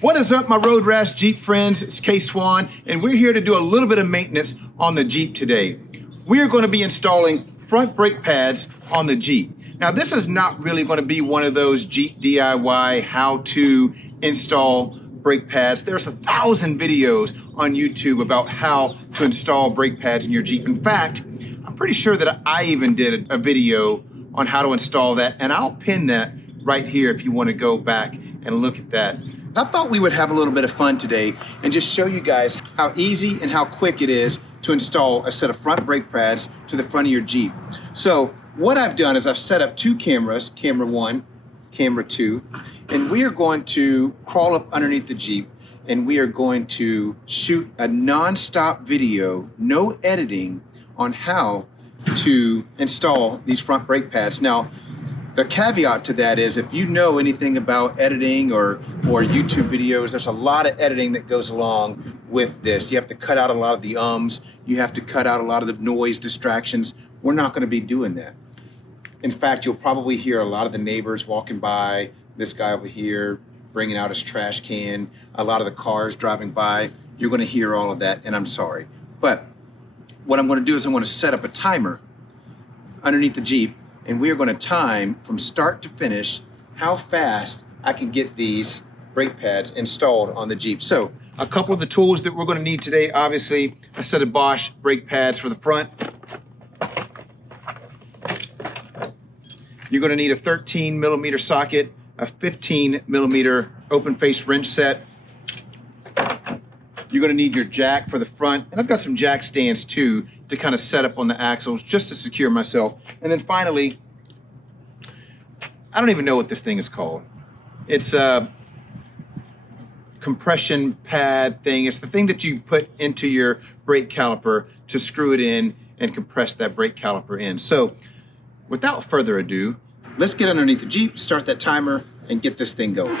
What is up, my road rash Jeep friends? It's K Swan, and we're here to do a little bit of maintenance on the Jeep today. We are going to be installing front brake pads on the Jeep. Now, this is not really going to be one of those Jeep DIY how to install brake pads. There's 1,000 videos on YouTube about how to install brake pads in your Jeep. In fact, I'm pretty sure that I even did a video on how to install that, and I'll pin that right here if you want to go back and look at that. I thought we would have a little bit of fun today and just show you guys how easy and how quick it is to install a set of front brake pads to the front of your Jeep. So what I've done is I've set up two cameras, camera 1, camera 2, and we are going to crawl up underneath the Jeep and we are going to shoot a non-stop video, no editing, on how to install these front brake pads. Now, the caveat to that is if you know anything about editing or YouTube videos, there's a lot of editing that goes along with this. You have to cut out a lot of the ums, you have to cut out a lot of the noise distractions. We're not going to be doing that. In fact, you'll probably hear a lot of the neighbors walking by, this guy over here bringing out his trash can, a lot of the cars driving by. You're going to hear all of that, and I'm sorry. But what I'm going to do is I'm going to set up a timer underneath the Jeep, and we are going to time from start to finish how fast I can get these brake pads installed on the Jeep. So a couple of the tools that we're going to need today, obviously a set of Bosch brake pads for the front. You're going to need a 13 millimeter socket, a 15 millimeter open face wrench set. You're going to need your jack for the front, and I've got some jack stands too to kind of set up on the axles just to secure myself. And then finally, I don't even know what this thing is called. It's a compression pad thing. It's the thing that you put into your brake caliper to screw it in and compress that brake caliper in. So without further ado, let's get underneath the Jeep, start that timer, and get this thing going.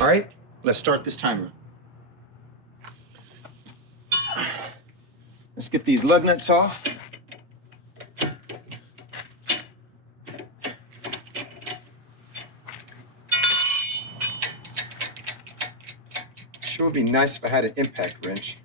All right, let's start this timer. Let's get these lug nuts off. Sure would be nice if I had an impact wrench.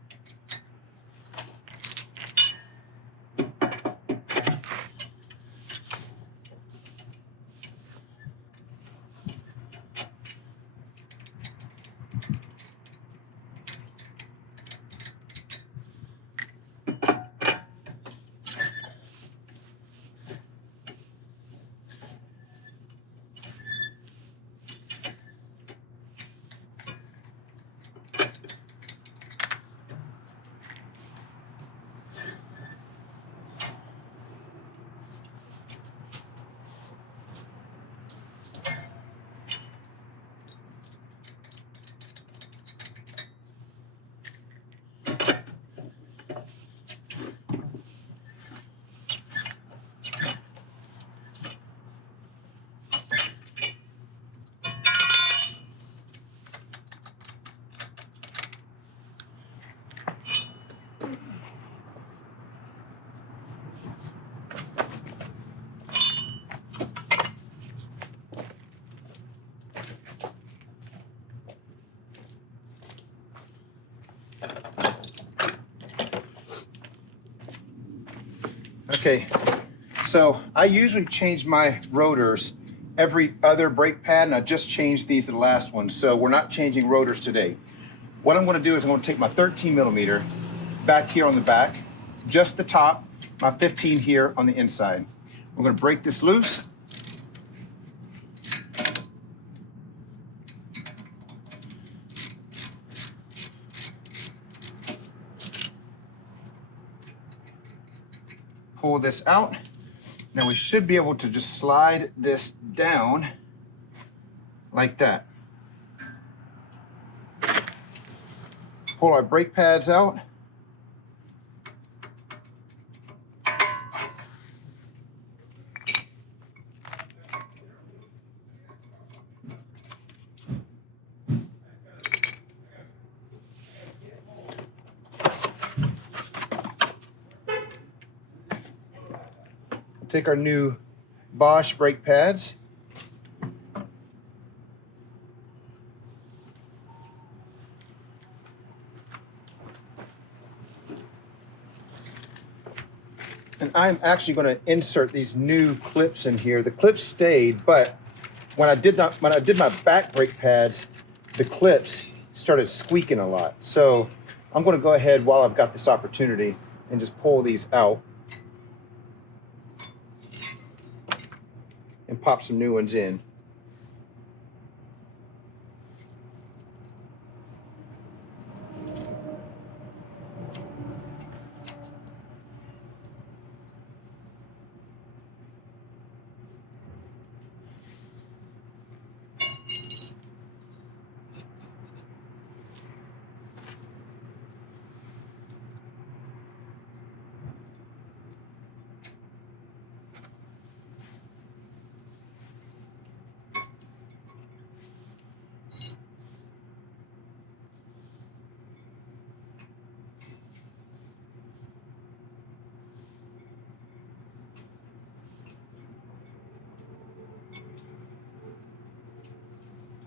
Okay, so I usually change my rotors every other brake pad, and I just changed these to the last one, so we're not changing rotors today. What I'm going to do is I'm going to take my 13 millimeter back here on the back, just the top, my 15 here on the inside. We're going to break this loose. Pull this out. Now we should be able to just slide this down like that. Pull our brake pads out. take our new Bosch brake pads. And I'm actually going to insert these new clips in here. The clips stayed, but when I did my back brake pads, the clips started squeaking a lot. So I'm going to go ahead while I've got this opportunity and just pull these out and pop some new ones in.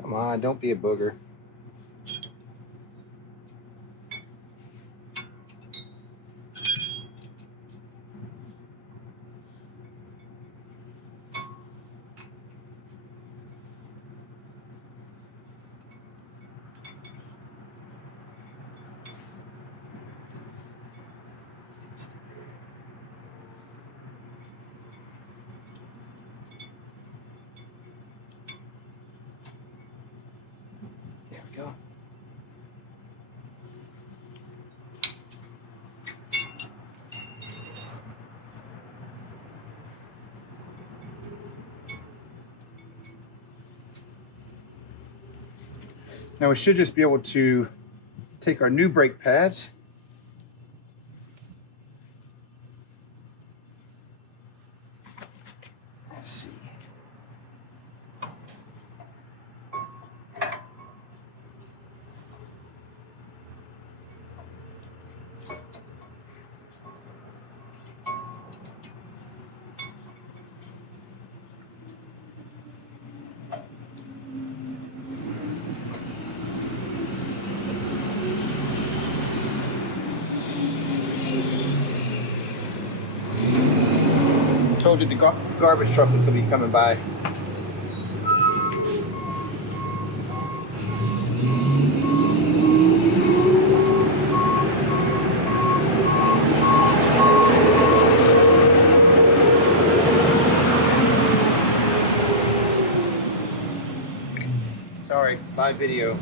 Come on, don't be a booger. There we go. Now we should just be able to take our new brake pads . Let's see. Told you the garbage truck was going to be coming by. Sorry, live video.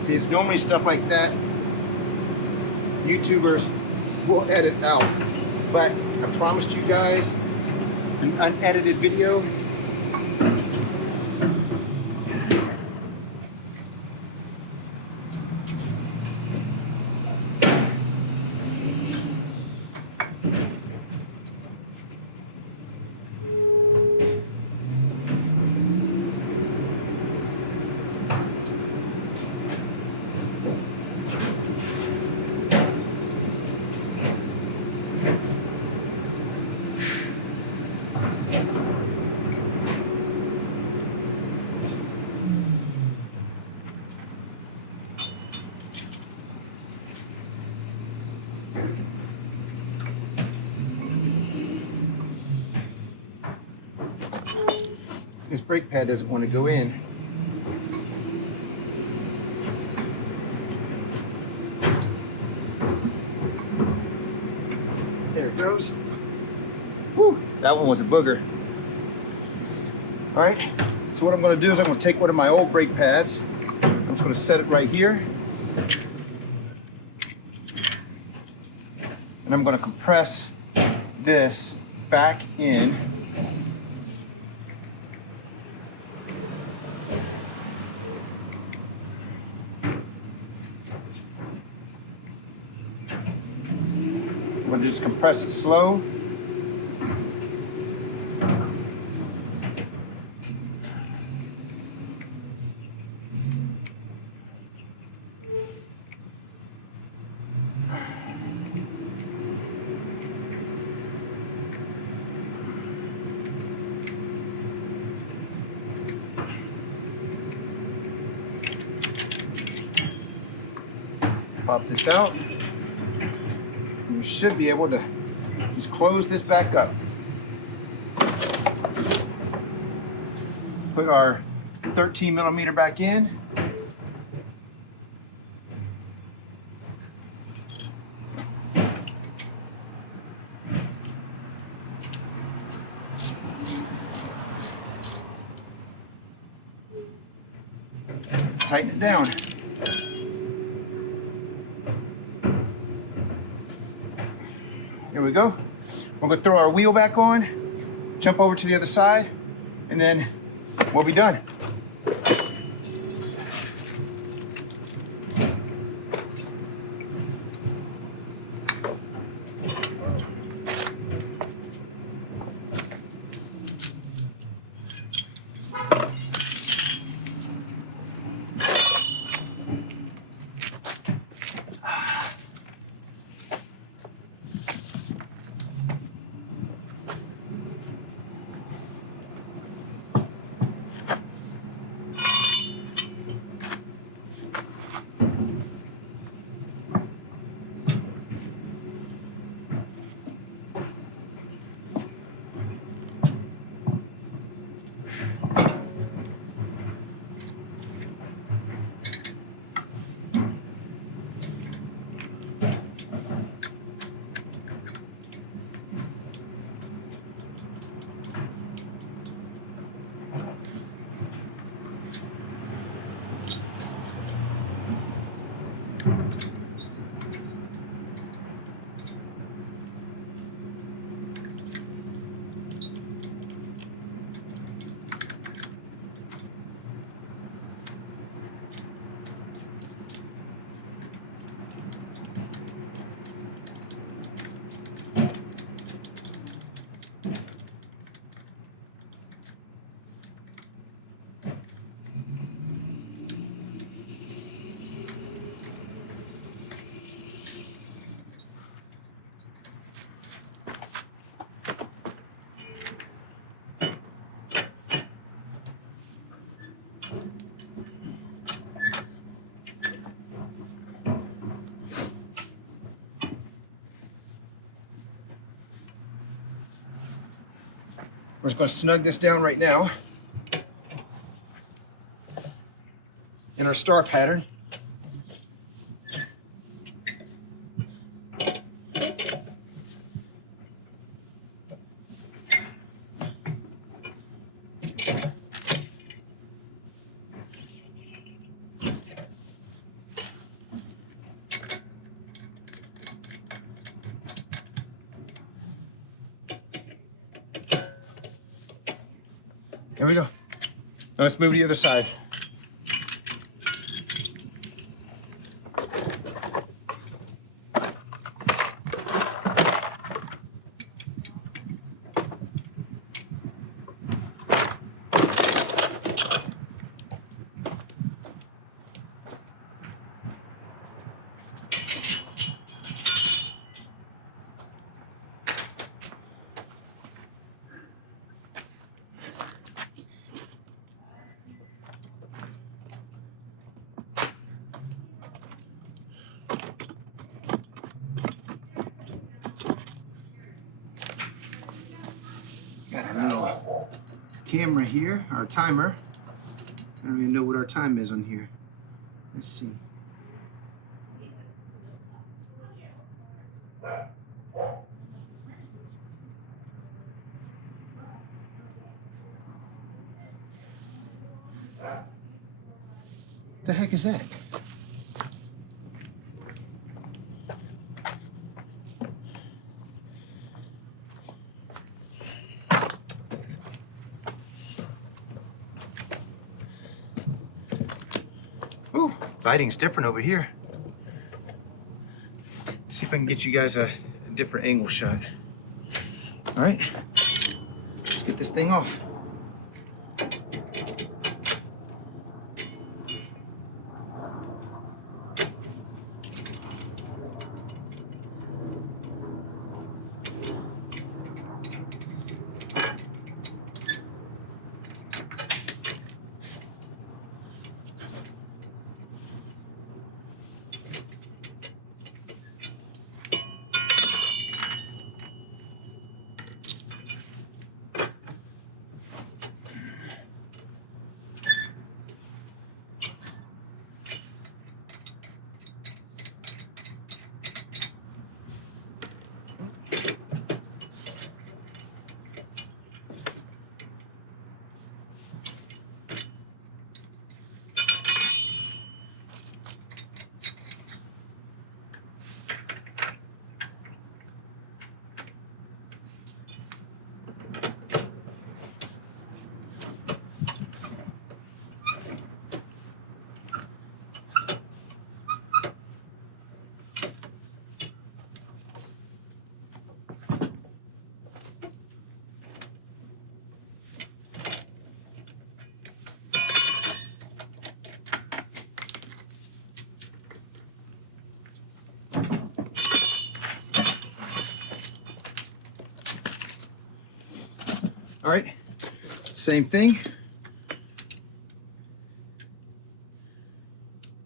See, it's normally stuff like that YouTubers will edit out, but I promised you guys an unedited video. This brake pad doesn't want to go in. There it goes. Whew, that one was a booger. All right, so what I'm going to do is I'm going to take one of my old brake pads. I'm just going to set it right here. And I'm going to compress this back in. I'm going to just compress it slow. Pop this out. And we should be able to just close this back up. Put our 13 millimeter back in. Tighten it down. Here we go. We're going to throw our wheel back on, jump over to the other side, and then we'll be done. We're just going to snug this down right now in our star pattern. There we go. Now let's move to the other side. camera here, our timer. I don't even know what our time is on here. Let's see. The heck is that? Ooh, lighting's different over here. See if I can get you guys a different angle shot. All right, let's get this thing off. All right, same thing.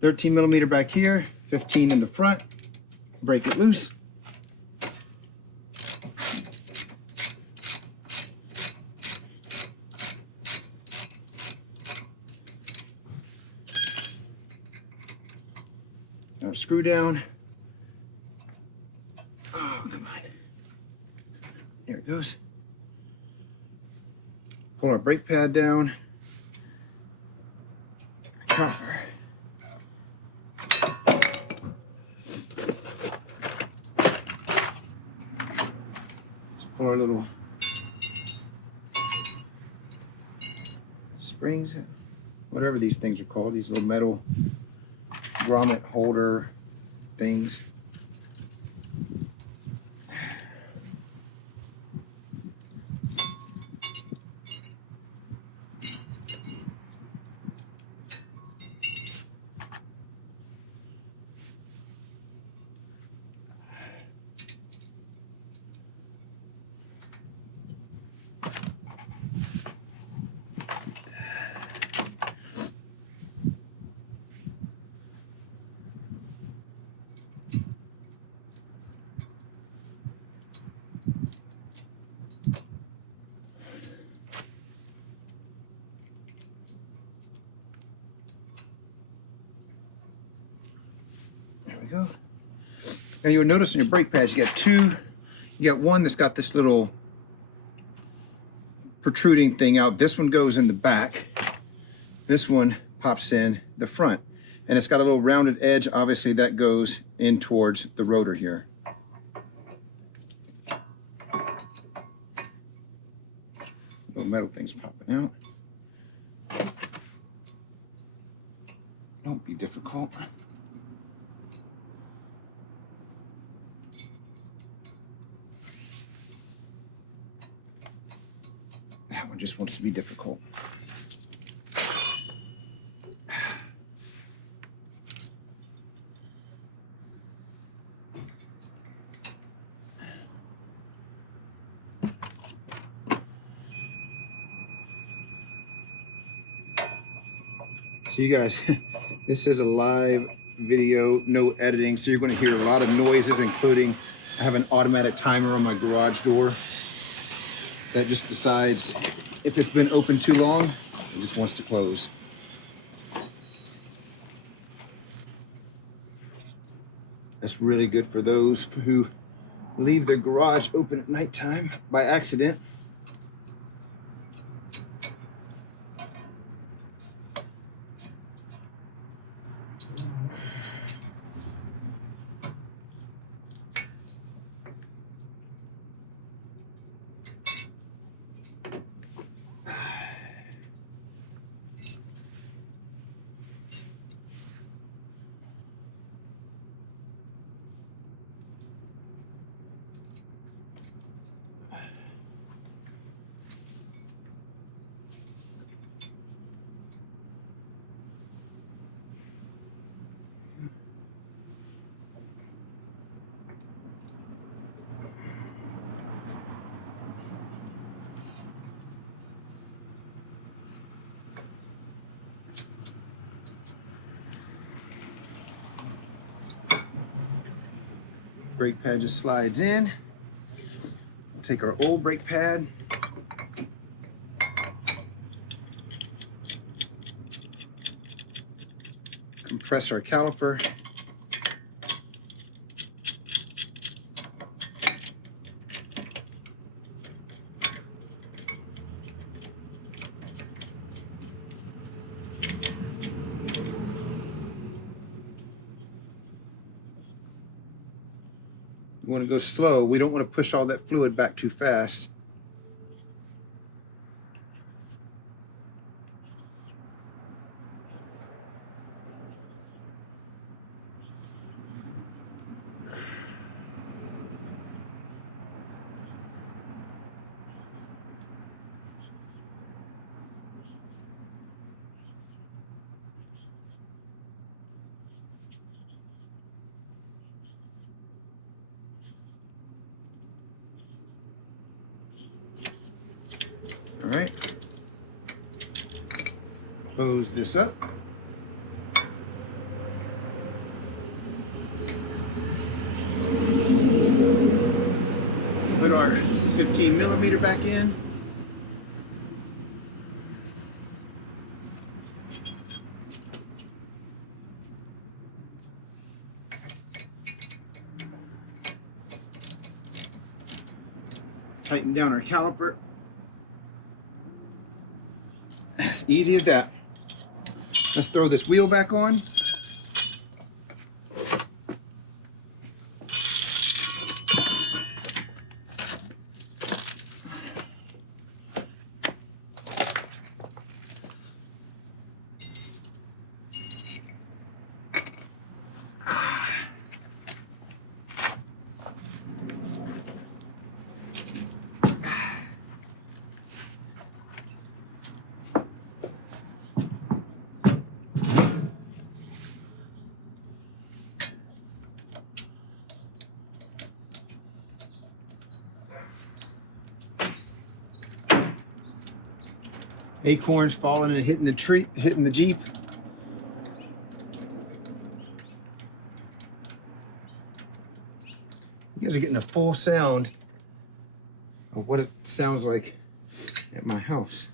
13 millimeter back here, 15 in the front. Break it loose. Now screw down. Oh, come on. There it goes. Pull our brake pad down. Caliper. Let's pull our little springs, whatever these things are called, these little metal grommet holder things. Go. Now you'll notice in your brake pads you got two. You got one that's got this little protruding thing out. This one goes in the back. This one pops in the front. And it's got a little rounded edge. Obviously that goes in towards the rotor here. Little metal things popping out. Don't be difficult. That one just wants to be difficult. So you guys, this is a live video, no editing, so you're going to hear a lot of noises, including I have an automatic timer on my garage door that just decides if it's been open too long, it just wants to close. That's really good for those who leave their garage open at nighttime by accident. Brake pad just slides in. We'll take our old brake pad. Compress our caliper. We want to go slow. We don't want to push all that fluid back too fast. All right, close this up. Put our 15 millimeter back in. Tighten down our caliper. As easy as that. Let's throw this wheel back on. Acorns falling and hitting the tree, hitting the Jeep. You guys are getting a full sound of what it sounds like at my house.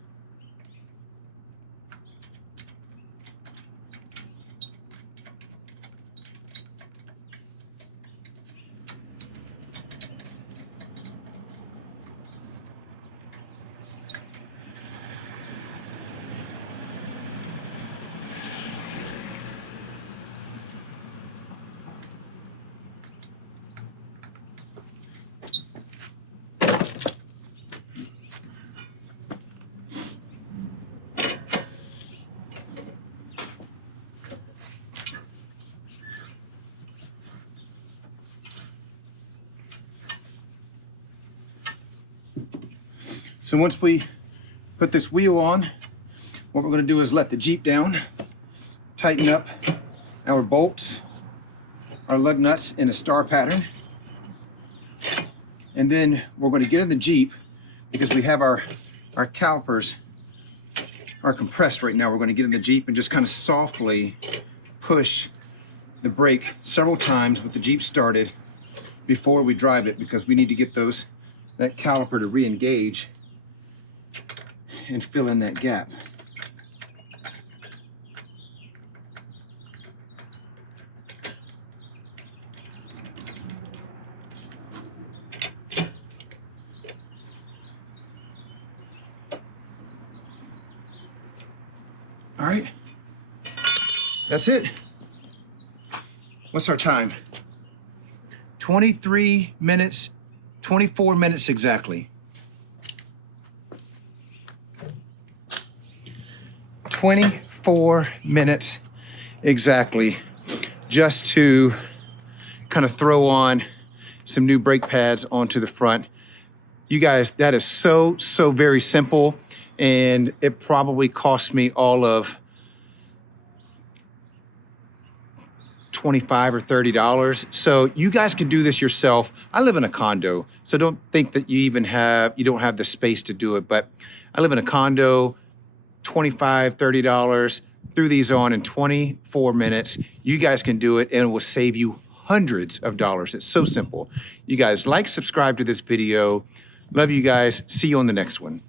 So once we put this wheel on, what we're going to do is let the Jeep down, tighten up our bolts, our lug nuts in a star pattern, and then we're going to get in the Jeep because we have our calipers are compressed right now. We're going to get in the Jeep and just kind of softly push the brake several times with the Jeep started before we drive it, because we need to get that caliper to re-engage and fill in that gap. All right, that's it. What's our time? 23 minutes, 24 minutes exactly. 24 minutes exactly, just to kind of throw on some new brake pads onto the front. You guys, that is so very simple, and it probably cost me all of $25 or $30. So you guys can do this yourself. I live in a condo, so don't think that you don't have the space to do it, but I live in a condo, $25, $30, threw these on in 24 minutes. You guys can do it, and it will save you hundreds of dollars. It's so simple. You guys like, subscribe to this video. Love you guys. See you on the next one.